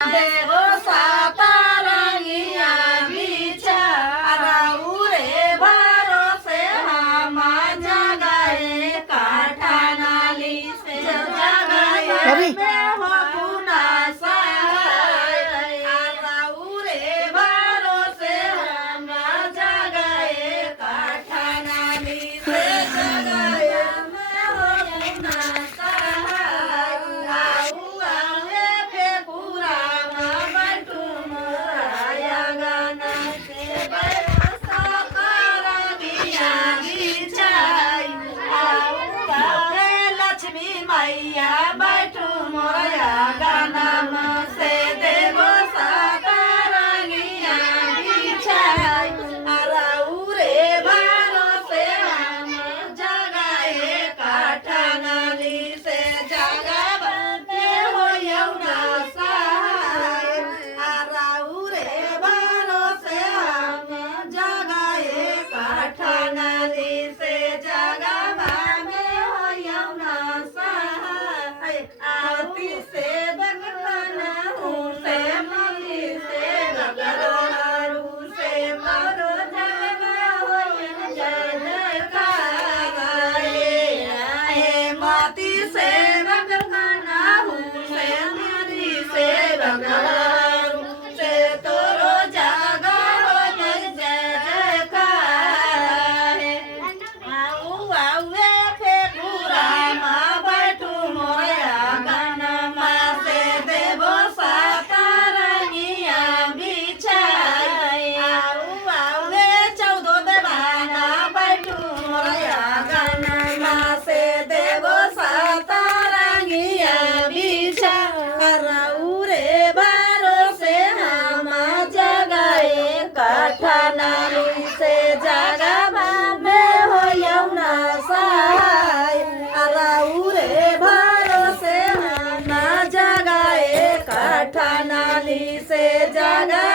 देवो सातारंगिया बिछा राउरे भरोसे हम जगाए काठा नाली से जगाए में हो पुना सहाय राउरे भरोसे हम जगाए काठा नाली से जगाए में हो पुना सहाय आऊ आवे पे पूरा बटू मोराया गाना से बरसा करगिया बिछाई आऊ आवे लक्ष्मी मैया बैठू मोराया गाना से देवो सातारंगिया बिछाई राउरे भरोसे हम जगाए काठा नाली से जगावते हो यौना सहाय राउरे भरोसे हम जगाए काठा नाली से जगावा में हो यौना सहाय आरती से बगना हूँ से मम्मी से बगड़ारू से मरो जगवा हो जय जयकार आए माती से बगना हूँ से मेरी से बगड़ारू से तोरो जागा हो जय जयकार आऊ आवे फे पूरा माँ बैठू मोया गाना माँ से देवो सातारंगिया बिछाई आऊ आवे 14 देवाना बैठू मोया गाना माँ से देवो सातारंगिया बिछा राउरे भरोसे हम जगाए काठा नाली से जगावा में हो यौना सहाय राउरे भरोसे हम जगाए काठा नाली से जगा